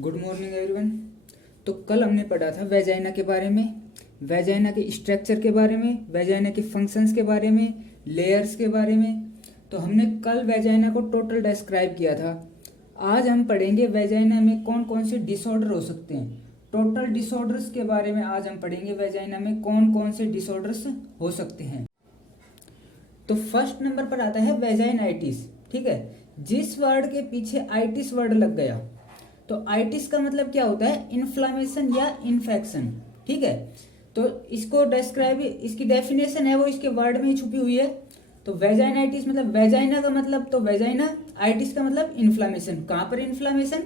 Good morning everyone. तो कल हमने पढ़ा था वेजाइना के बारे में, वेजाइना के स्ट्रक्चर के बारे में, वेजाइना के फंक्शंस के बारे में, लेयर्स के बारे में। तो हमने कल वेजाइना को टोटल डिस्क्राइब किया था। आज हम पढ़ेंगे वेजाइना में कौन कौन से डिसऑर्डर हो सकते हैं। टोटल डिसऑर्डर्स के बारे में आज हम पढ़ेंगे, वेजाइना में कौन कौन से डिसऑर्डर्स हो सकते हैं। तो फर्स्ट नंबर पर आता है वेजाइनाइटिस। ठीक है, जिस वर्ड के पीछे आइटिस वर्ड लग गया तो आइटिस का मतलब क्या होता है, इन्फ्लामेशन या इन्फेक्शन। ठीक है, तो इसको डिस्क्राइब, इसकी डेफिनेशन है वो इसके वर्ड में ही छुपी हुई है। तो वेजाइनाइटिस मतलब वेजाइना का मतलब तो वेजाइना, आइटिस का मतलब इन्फ्लामेशन। कहां पर इन्फ्लामेशन?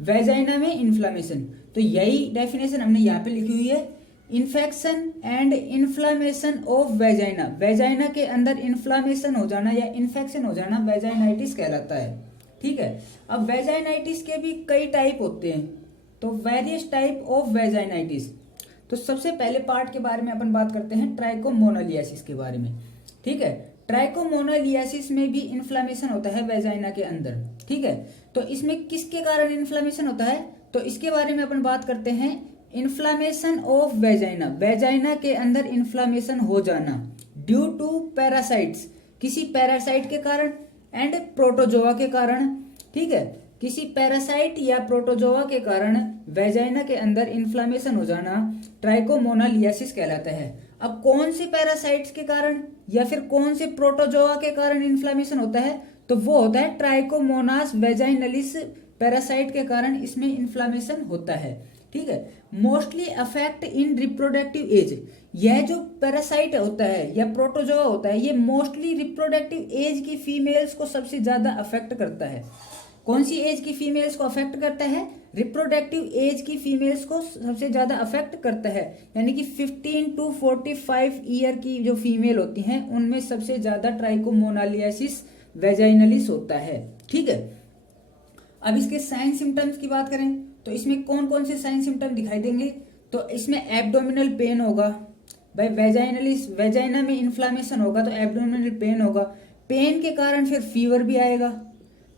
वेजाइना में इन्फ्लामेशन। तो यही डेफिनेशन हमने यहाँ पे लिखी हुई है, infection and inflammation of vagina. Vagina के अंदर इन्फ्लामेशन हो जाना या इन्फेक्शन हो जाना वेजाइनाइटिस कहलाता है। ठीक है, अब वेजाइनाइटिस के भी कई टाइप होते हैं, तो वेरियस टाइप ऑफ वेजाइनाइटिस। तो सबसे पहले पार्ट के बारे में अपन बात करते हैं ट्राइकोमोनालियासिस के बारे में। ठीक है, ट्राइकोमोनालियासिस में भी इन्फ्लामेशन होता है वेजाइना के अंदर। ठीक है, तो इसमें किसके कारण इन्फ्लामेशन होता है, तो इसके बारे में अपन बात करते हैं, इन्फ्लामेशन ऑफ वेजाइना। वेजाइना के अंदर इन्फ्लामेशन हो जाना ड्यू टू पैरासाइट्स, किसी पैरासाइट के कारण, एंड प्रोटोजोआ के कारण। ठीक है, किसी पैरासाइट या प्रोटोजोआ के कारण वेजाइना के अंदर इन्फ्लामेशन हो जाना ट्राइकोमोनालियासिस कहलाता है। अब कौन से पैरासाइट्स के कारण या फिर कौन से प्रोटोजोआ के कारण इन्फ्लामेशन होता है, तो वो होता है ट्राइकोमोनास वेजाइनलिस पैरासाइट के कारण इसमें इन्फ्लामेशन होता है। ठीक है, mostly affect in reproductive age. यह जो पैरासाइट होता है या प्रोटोजोआ होता है, ये मोस्टली रिप्रोडक्टिव एज की फीमेल्स को सबसे ज्यादा अफेक्ट करता है। कौन सी एज की फीमेल्स को अफेक्ट करता है? रिप्रोडक्टिव एज की फीमेल्स को सबसे ज्यादा अफेक्ट करता है, यानी कि 15 to 45 ईयर की जो फीमेल होती हैं उनमें सबसे ज्यादा ट्राइकोमोनालियासिस वेजाइनलिस होता है। ठीक है, अब इसके साइन सिम्टम्स की बात करें तो इसमें कौन कौन से साइन सिम्टम दिखाई देंगे, तो इसमें एब्डोमिनल पेन होगा। भाई वेजाइनलिस, वेजाइना में इन्फ्लामेशन होगा तो एब्डोमिनल पेन होगा। पेन के कारण फिर फीवर भी आएगा।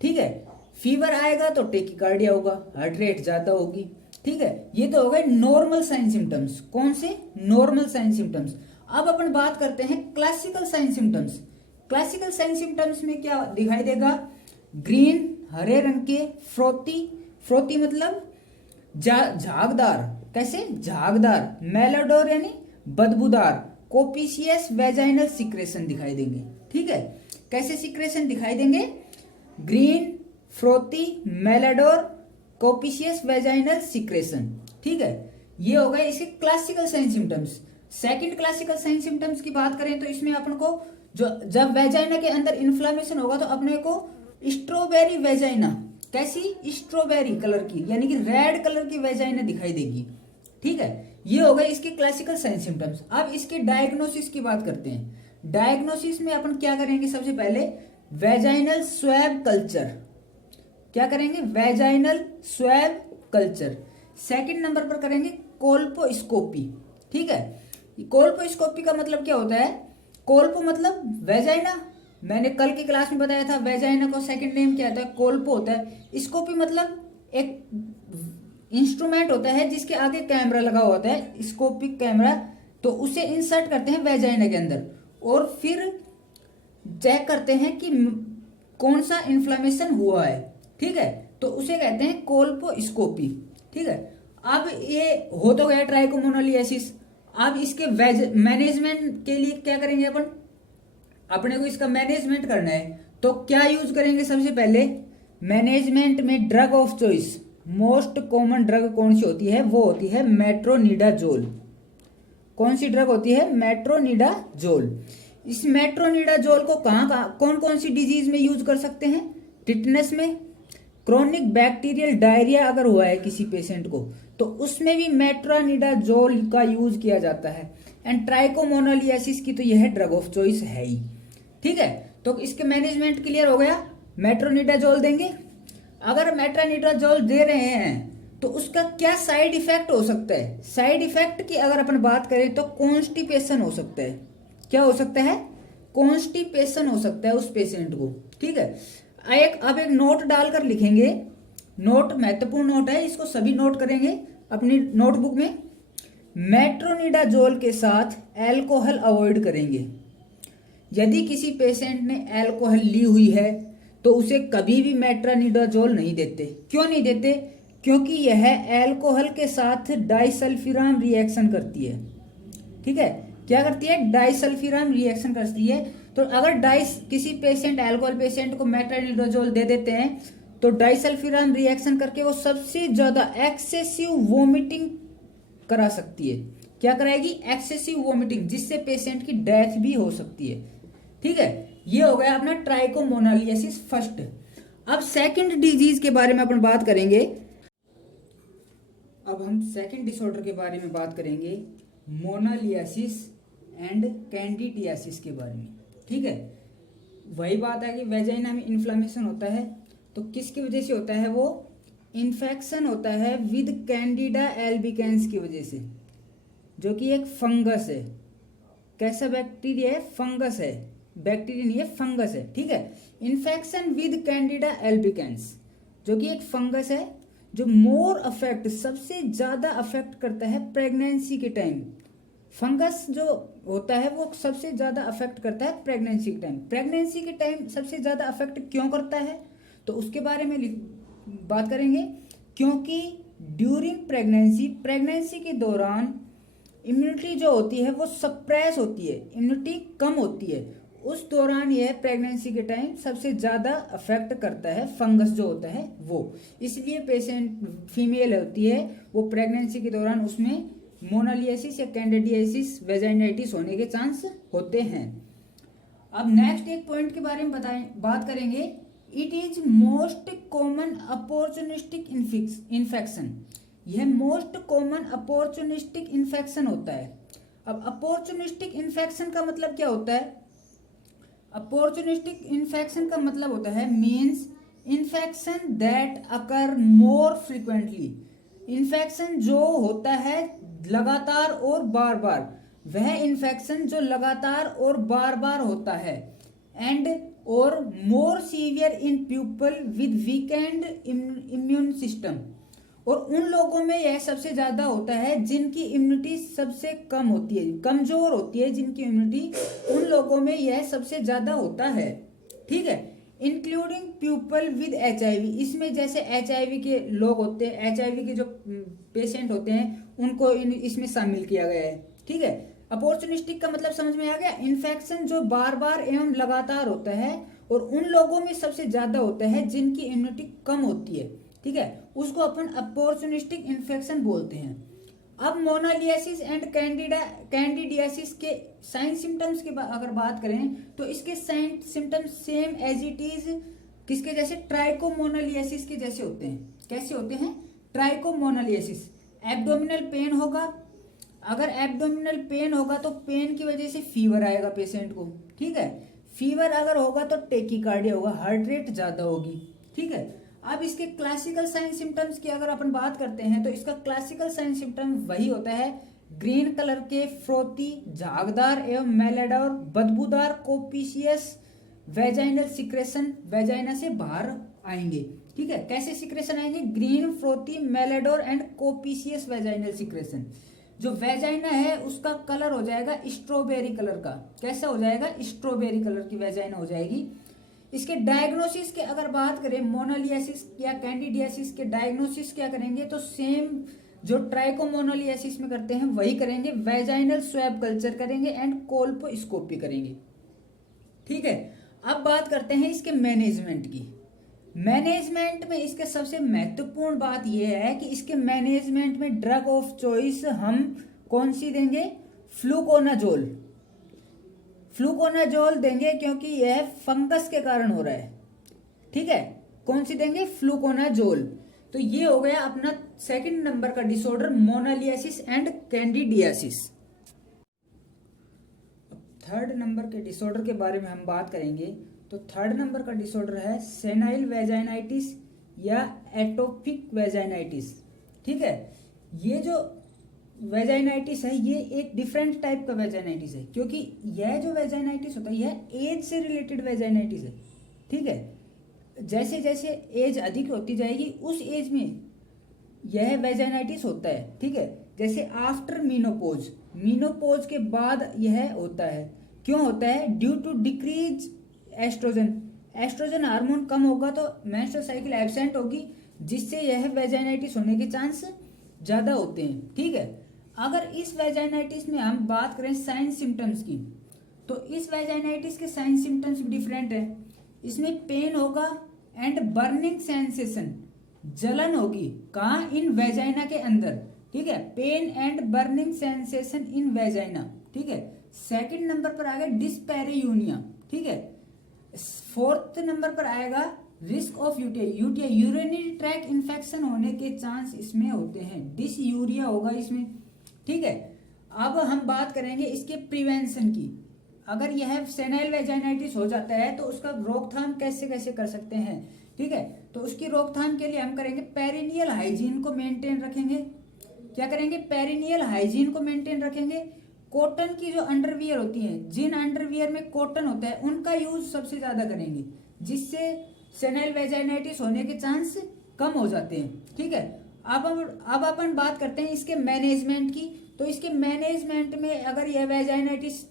ठीक है, फीवर आएगा तो टेकिकार्डिया होगा, हार्ट रेट ज्यादा होगी। ठीक है, ये तो हो गए नॉर्मल साइन सिम्टम्स। कौन से? Normal sign symptoms. अब अपन बात करते हैं classical sign symptoms. Classical sign symptoms में क्या दिखाई देगा? ग्रीन, हरे रंग के, फ्रोती, फ्रोती मतलब झागदार, कैसे? झागदार, मेलोडोर यानी बदबूदार, कोपिशियस वेजाइनल सिक्रेशन दिखाई देंगे। ठीक है, कैसे सिक्रेशन दिखाई देंगे? Green, frothy, malodour, copious vaginal secretion. ठीक है, ये हो गए इसके classical sign symptoms. Second classical sign symptoms की बात करें तो इसमें अपन को जो जब वेजाइना के अंदर इन्फ्लामेशन होगा तो अपने को स्ट्रॉबेरी वेजाइना, कैसी? स्ट्रॉबेरी कलर की, यानी कि रेड कलर की वेजाइना दिखाई देगी। ठीक है, ये हो गए इसके क्लासिकल साइन सिम्टम्स। अब इसके डायग्नोसिस की बात करते हैं। डायग्नोसिस में अपन क्या करेंगे? सबसे पहले वेजाइनल स्वैब कल्चर। क्या करेंगे? Vaginal swab culture. Second number पर करेंगे कोल्पोस्कोपी। ठीक है, कोल्पोस्कोपी का मतलब क्या होता है? कोल्पो मतलब वेजाइना, मैंने कल की क्लास में बताया था वेजाइना को सेकंड नेम क्या होता है? कोल्पो होता है। स्कोपी मतलब एक इंस्ट्रूमेंट होता है जिसके आगे कैमरा लगा होता है, स्कोपिक कैमरा, तो उसे इंसर्ट करते हैं वेजाइना के अंदर और फिर चेक करते हैं कि कौन सा इन्फ्लामेशन हुआ है। ठीक है, तो उसे कहते हैं कोल्पोस्कोपी। ठीक है, अब ये हो तो गया ट्राइकोमोनालियासिस। अब इसके मैनेजमेंट के लिए क्या करेंगे अपन? अपने को इसका मैनेजमेंट करना है तो क्या यूज करेंगे? सबसे पहले मैनेजमेंट में drug of choice, most common drug कौन सी होती है? वो होती है मेट्रोनिडाजोल। कौन सी ड्रग होती है? मेट्रोनिडाजोल। इस मेट्रोनिडाजोल को कहाँ कौन कौन सी डिजीज में यूज कर सकते हैं? टिटनेस में, क्रोनिक बैक्टीरियल डायरिया अगर हुआ है किसी पेशेंट को तो उसमें भी मेट्रोनिडाजोल का यूज किया जाता है। एंड ट्राइकोमोनालियासिस की तो यह ड्रग ऑफ चॉइस है ही। ठीक है, तो इसके मैनेजमेंट क्लियर हो गया। मेट्रोनिडाजोल देंगे। अगर मेट्रोनिडाजोल दे रहे हैं तो उसका क्या साइड इफेक्ट हो सकता है? साइड इफेक्ट की अगर अपन बात करें तो कॉन्स्टिपेशन हो सकता है। क्या हो सकता है? कॉन्स्टिपेशन हो सकता है उस पेशेंट को। ठीक है, अब एक नोट डालकर लिखेंगे नोट, महत्वपूर्ण नोट है, इसको सभी नोट करेंगे अपनी नोटबुक में। मेट्रोनिडाजोल के साथ अल्कोहल अवॉइड करेंगे। यदि किसी पेशेंट ने अल्कोहल ली हुई है तो उसे कभी भी मेट्रोनिडाजोल नहीं देते। क्यों नहीं देते? क्योंकि यह अल्कोहल के साथ डाइसल्फिराम रिएक्शन करती है। ठीक है, क्या करती है? डाइसल्फिराम रिएक्शन करती है। तो अगर किसी पेशेंट, अल्कोहल पेशेंट को मेट्रोनिडाजोल दे देते हैं तो डाइसल्फिराम रिएक्शन करके वो सबसे ज्यादा एक्सेसिव वोमिटिंग करा सकती है। क्या कराएगी? एक्सेसिव वोमिटिंग, जिससे पेशेंट की डेथ भी हो सकती है। ठीक है, ये हो गया अपना ट्राइकोमोनालिसिस फर्स्ट। अब सेकंड डिजीज के बारे में अपन बात करेंगे। अब हम सेकंड डिसऑर्डर के बारे में बात करेंगे, मोनालिसिस एंड कैंडिडियासिस के बारे में। ठीक है, वही बात है कि वेजाइना में इन्फ्लामेशन होता है तो किसकी वजह से होता है? वो इन्फेक्शन होता है विद कैंडिडा एल्बिकेंस की वजह से, जो कि एक फंगस है। कैसा बैक्टीरिया है? फंगस है, बैक्टीरिया नहीं है, फंगस है। ठीक है, इन्फेक्शन विद कैंडिडा एल्बिकेंस, जो कि एक फंगस है जो मोर अफेक्ट, सबसे ज्यादा अफेक्ट करता है प्रेगनेंसी के टाइम। फंगस जो होता है वो सबसे ज्यादा अफेक्ट करता है प्रेगनेंसी के टाइम। प्रेगनेंसी के टाइम सबसे ज्यादा अफेक्ट क्यों करता है तो उसके बारे में बात करेंगे। क्योंकि ड्यूरिंग प्रेगनेंसी, प्रेगनेंसी के दौरान इम्यूनिटी जो होती है वो सप्रेस होती है, इम्यूनिटी कम होती है। उस दौरान यह प्रेगनेंसी के टाइम सबसे ज़्यादा अफेक्ट करता है फंगस जो होता है वो। इसलिए पेशेंट फीमेल होती है वो प्रेगनेंसी के दौरान उसमें मोनालिसिस या कैंडिडियासिस, वेजाइनाइटिस होने के चांस होते हैं। अब नेक्स्ट एक पॉइंट के बारे में बात करेंगे। It is most common opportunistic infection. यह मोस्ट कॉमन अपॉर्चुनिस्टिक इन्फेक्शन होता है। अब अपॉर्चुनिस्टिक इन्फेक्शन का मतलब क्या होता है? अपॉर्चुनिस्टिक इन्फेक्शन का मतलब होता है means infection that occur more frequently. Infection जो होता है लगातार और बार बार, वह इन्फेक्शन जो लगातार और बार बार होता है। एंड और मोर severe in people with weekend immune system. और उन लोगों में यह सबसे ज्यादा होता है जिनकी इम्यूनिटी सबसे कम होती है, कमजोर होती है जिनकी इम्यूनिटी, उन लोगों में यह सबसे ज्यादा होता है। ठीक है, इंक्लूडिंग पीपल विद HIV। इसमें जैसे HIV के लोग होते हैं, HIV के जो पेशेंट होते हैं उनको इसमें शामिल किया गया है। ठीक है, अपॉर्चुनिस्टिक का मतलब समझ में आ गया? इन्फेक्शन जो बार बार एवं लगातार होता है और उन लोगों में सबसे ज्यादा होता है जिनकी इम्यूनिटी कम होती है। ठीक है, उसको अपन अपॉर्चुनिस्टिक इन्फेक्शन बोलते हैं। अब मोनालिसिस एंड कैंडिडियासिस के साइन सिम्टम्स की अगर बात करें तो इसके sign symptoms same as it is किसके जैसे? ट्राइकोमोनालिसिस के जैसे होते हैं। कैसे होते हैं? ट्राइकोमोनालिसिस। एब्डोमिनल पेन होगा, अगर एब्डोमिनल पेन होगा तो पेन की वजह से फीवर आएगा पेशेंट को। ठीक है, फीवर अगर होगा तो टेकिकार्डिया होगा, हार्ट रेट ज्यादा होगी। ठीक है, अब इसके क्लासिकल साइन सिम्टम्स की अगर अपन बात करते हैं तो इसका क्लासिकल साइन सिम्टम वही होता है, ग्रीन कलर के फ्रोती, झागदार एवं मेलेडोर बदबूदार कोपिशियस वेजाइनल सिक्रेशन, वेजाइना से बाहर आएंगे। ठीक है, कैसे सिक्रेशन आएंगे? Green, frothy, malodour and copious vaginal secretion. जो वेजाइना है उसका कलर हो जाएगा स्ट्रॉबेरी कलर का। कैसा हो जाएगा? स्ट्रॉबेरी कलर की वेजाइना हो जाएगी। इसके डायग्नोसिस के अगर बात करें, मोनालिसिस या कैंडिडियासिस के डायग्नोसिस क्या करेंगे तो सेम जो ट्राइकोमोनालिसिस में करते हैं वही करेंगे। वेजाइनल स्वैब कल्चर करेंगे एंड कोल्पोस्कोपी करेंगे। ठीक है, अब बात करते हैं इसके मैनेजमेंट की। मैनेजमेंट में इसके सबसे महत्वपूर्ण बात यह है कि इसके मैनेजमेंट में ड्रग ऑफ चॉइस हम कौन सी देंगे? फ्लूकोनाजोल। फ्लूकोनाजोल देंगे क्योंकि यह फंगस के कारण हो रहा है। ठीक है, कौन सी देंगे? फ्लूकोनाजोल। तो ये हो गया अपना सेकंड नंबर का disorder, moniliasis and candidiasis. Third number के डिसऑर्डर के बारे में हम बात करेंगे तो थर्ड नंबर का डिसऑर्डर है सेनाइल वेजाइनाइटिस या एटोपिक वेजाइनाइटिस। ठीक है, ये जो वेजाइनाइटिस है ये एक डिफरेंट टाइप का वेजाइनाइटिस है, क्योंकि यह जो वेजाइनाइटिस होता है यह एज से रिलेटेड वेजाइनाइटिस है। ठीक है, जैसे जैसे एज अधिक होती जाएगी उस एज में यह वेजाइनाइटिस होता है, ठीक है। जैसे आफ्टर मीनोपोज, मीनोपोज के बाद यह होता है। क्यों होता है? Due to decrease oestrogen, oestrogen hormone कम होगा तो मेंस्ट्रुअल साइकिल एब्सेंट होगी, जिससे यह वेजाइनाइटिस होने के चांस ज़्यादा होते हैं, ठीक है। अगर इस वेजाइनाइटिस में हम बात करें साइन सिम्टम्स की, तो इस वेजाइनाइटिस के साइन सिम्टम्स डिफरेंट है। इसमें पेन होगा एंड बर्निंग सेंसेशन, जलन होगी। कहाँ? इन वेजाइना के अंदर, ठीक है। Pain and burning sensation in vagina, ठीक है। सेकंड नंबर पर आएगा डिस्पैरियूनिया, ठीक है। फोर्थ नंबर पर आएगा risk of UTI, UTI urinary track infection होने के चांस इसमें होते हैं। डिसयूरिया होगा इसमें, ठीक है। अब हम बात करेंगे इसके प्रिवेंशन की। अगर यह सेनाइल वेजाइनाइटिस हो जाता है तो उसका रोकथाम कैसे कैसे कर सकते हैं, ठीक है। तो उसकी रोकथाम के लिए हम करेंगे पेरिनियल हाइजीन को मेंटेन रखेंगे। क्या करेंगे? पेरिनियल हाइजीन को मेंटेन रखेंगे। कॉटन की जो अंडरवियर होती है, जिन अंडरवियर में कॉटन होता है उनका यूज सबसे ज्यादा करेंगे, जिससे सेनाइल वेजाइनाइटिस होने के चांस कम हो जाते हैं, ठीक है। अब अपन बात करते हैं इसके मैनेजमेंट की। तो इसके मैनेजमेंट में अगर यह वेजाइनाइटिस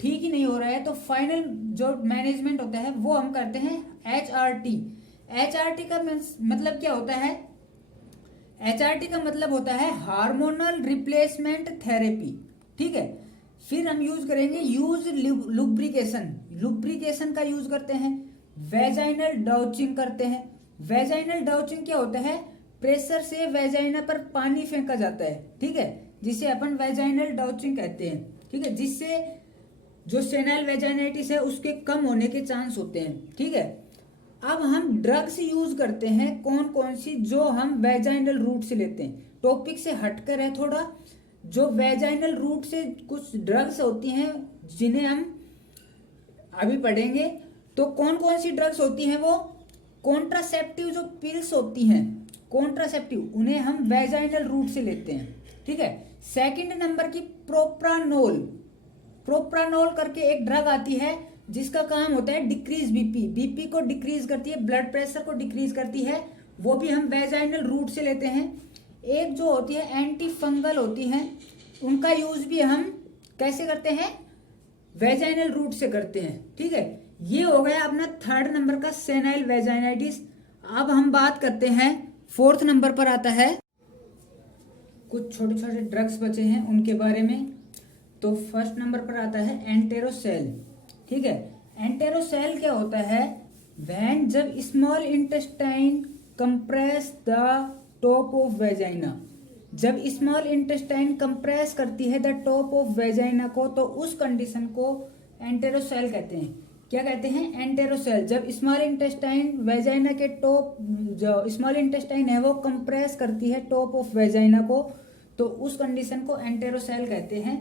ठीक ही नहीं हो रहा है तो फाइनल जो मैनेजमेंट होता है वो हम करते हैं HRT। HRT का मतलब क्या होता है? HRT का मतलब होता है हार्मोनल रिप्लेसमेंट थेरेपी, ठीक है। फिर हम यूज करेंगे लुब्रिकेशन, लुब्रिकेशन का यूज करते हैं। वेजाइनल डाउचिंग करते हैं। वेजाइनल डाउचिंग क्या होता है? प्रेशर से वेजाइना पर पानी फेंका जाता है, ठीक है, जिसे अपन वेजाइनल डाउचिंग कहते हैं, ठीक है। जिससे जो सेनाइल वेजाइनाइटिस है उसके कम होने के चांस होते हैं, ठीक है। अब हम ड्रग्स यूज करते हैं कौन कौन सी, जो हम वेजाइनल रूट से लेते हैं। टॉपिक से हटकर है थोड़ा, जो वेजाइनल रूट से कुछ ड्रग्स होती हैं जिन्हें हम अभी पढ़ेंगे। तो कौन कौन सी ड्रग्स होती हैं? वो कॉन्ट्रासेप्टिव जो पिल्स होती हैं, कॉन्ट्रासेप्टिव, उन्हें हम वेजाइनल रूट से लेते हैं, ठीक है। सेकंड नंबर की प्रोप्रानोल, प्रोप्रानोल करके एक ड्रग आती है जिसका काम होता है डिक्रीज बीपी, बीपी को डिक्रीज करती है, ब्लड प्रेशर को डिक्रीज करती है, वो भी हम वेजाइनल रूट से लेते हैं। एक जो होती है एंटी फंगल होती हैं, उनका यूज भी हम कैसे करते हैं? वेजाइनल रूट से करते हैं, ठीक है। ये हो गया अपना थर्ड नंबर का सेनाइल वेजाइनाइटिस। अब हम बात करते हैं फोर्थ नंबर पर आता है, कुछ छोटे छोटे ड्रग्स बचे हैं उनके बारे में। तो फर्स्ट नंबर पर आता है एंटेरोसेल, ठीक है। एंटेरोसेल क्या होता है? व्हेन जब small intestine compress the top of vagina, जब स्मॉल इंटेस्टाइन कंप्रेस करती है द टॉप ऑफ वेजाइना को, तो उस कंडीशन को एंटेरोसेल कहते हैं। क्या कहते हैं? एंटेरोसेल। जब स्मॉल इंटेस्टाइन वेजाइना के टॉप, जो स्मॉल इंटेस्टाइन है वो कंप्रेस करती है टॉप ऑफ वेजाइना को, तो उस कंडीशन को एंटेरोसेल कहते हैं।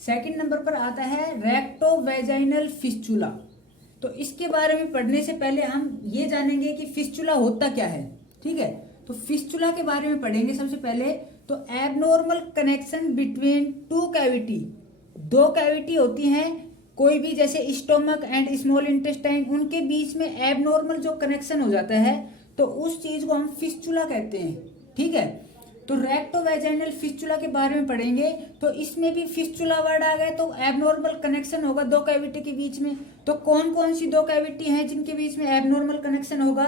सेकंड नंबर पर आता है रेक्टो वेजाइनल फिस्चुला। तो इसके बारे में पढ़ने से पहले हम ये जानेंगे कि फिस्चुला होता क्या है, ठीक है। तो फिस्चुला के बारे में पढ़ेंगे सबसे पहले। तो abnormal connection between two cavity, दो कैविटी होती हैं कोई भी, जैसे स्टोमक एंड स्मॉल इंटेस्टाइन, उनके बीच में एबनॉर्मल जो कनेक्शन हो जाता है तो उस चीज को हम फिस्चुला कहते हैं, ठीक है। तो रेक्टो वेजाइनल फिस्चुला के बारे में पढ़ेंगे। तो इसमें भी फिस्चुला वर्ड आ गए तो एबनॉर्मल कनेक्शन होगा दो कैविटी के बीच में। तो कौन कौन सी दो कैविटी हैं जिनके बीच में एबनॉर्मल कनेक्शन होगा?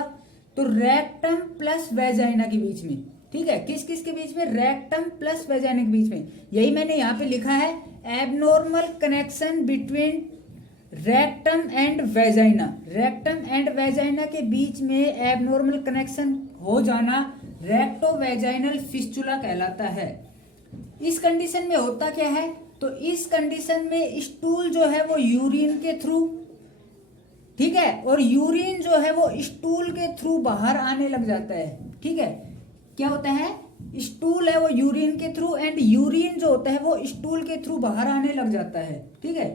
तो रेक्टम प्लस वेजाइना के बीच में, ठीक है। किस किस के बीच में? रेक्टम प्लस वेजाइना के बीच में। यही मैंने यहाँ पे लिखा है, abnormal connection between rectum and vagina. Rectum and vagina के बीच में एबनॉर्मल कनेक्शन हो जाना रेक्टो वेजाइनल फिस्चुला कहलाता है। इस कंडीशन में होता क्या है? तो इस कंडीशन में स्टूल जो है वो यूरिन के थ्रू, ठीक है, और यूरिन जो है वो स्टूल के थ्रू बाहर आने लग जाता है, ठीक है। क्या होता है? स्टूल है वो यूरिन के थ्रू, एंड यूरिन जो होता है वो स्टूल के थ्रू बाहर आने लग जाता है, ठीक है।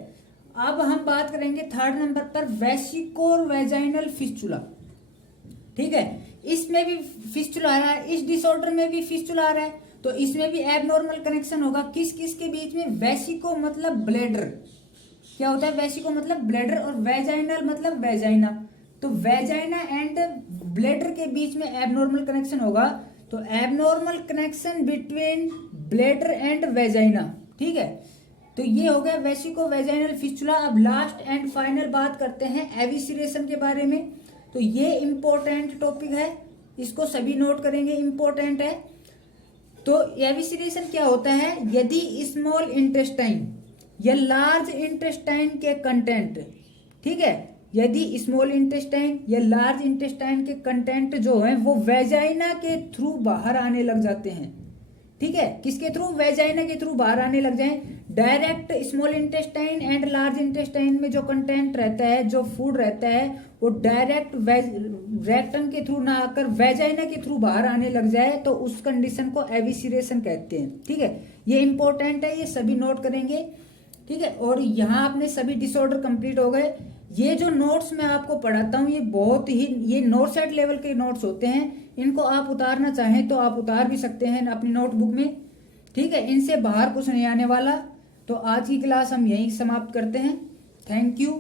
अब हम बात करेंगे थर्ड नंबर पर वेसिकोर वेजाइनल फिस्चुला, ठीक है। इसमें भी फिस्चुला आ रहा है, इस डिसऑर्डर में भी फिस्चुला आ रहा है, तो इसमें भी एबनॉर्मल कनेक्शन होगा। किस किस के बीच में? वेसिको मतलब ब्लैडर, क्या होता है? वेसिको मतलब ब्लैडर, और वेजाइनल मतलब वेजाइना। तो वेजाइना एंड ब्लैडर के बीच में एबनॉर्मल कनेक्शन होगा, तो abnormal connection between bladder and vagina, ठीक है। तो ये हो गया वेसिको वेजाइनल फिस्टुला। अब लास्ट एंड फाइनल बात करते हैं एविसरेशन के बारे में। तो ये इंपॉर्टेंट टॉपिक है, इसको सभी नोट करेंगे, इंपॉर्टेंट है। तो एविसरेशन क्या होता है, यदि स्मॉल इंटेस्टाइन या लार्ज इंटेस्टाइन के कंटेंट, ठीक है, यदि स्मॉल इंटेस्टाइन या लार्ज इंटेस्टाइन के कंटेंट जो है वो वेजाइना के थ्रू बाहर आने लग जाते हैं, ठीक है, किसके थ्रू, वेजाइना के थ्रू बाहर आने लग जाए। Direct small intestine and large intestine में जो कंटेंट रहता है, जो फूड रहता है, वो डायरेक्ट रेक्टम के थ्रू ना आकर वेजाइना के थ्रू बाहर आने लग जाए, तो उस कंडीशन को एविसरेशन कहते हैं, ठीक है। ये इंपॉर्टेंट है, ये सभी नोट करेंगे, ठीक है। और यहाँ अपने सभी डिसऑर्डर कंप्लीट हो गए। ये जो नोट्स मैं आपको पढ़ाता हूँ ये बहुत ही, ये नोट सेट लेवल के नोट्स होते हैं, इनको आप उतारना चाहें तो आप उतार भी सकते हैं अपनी नोटबुक में, ठीक है। इनसे बाहर कुछ नहीं आने वाला। तो आज की क्लास हम यहीं समाप्त करते हैं। Thank you.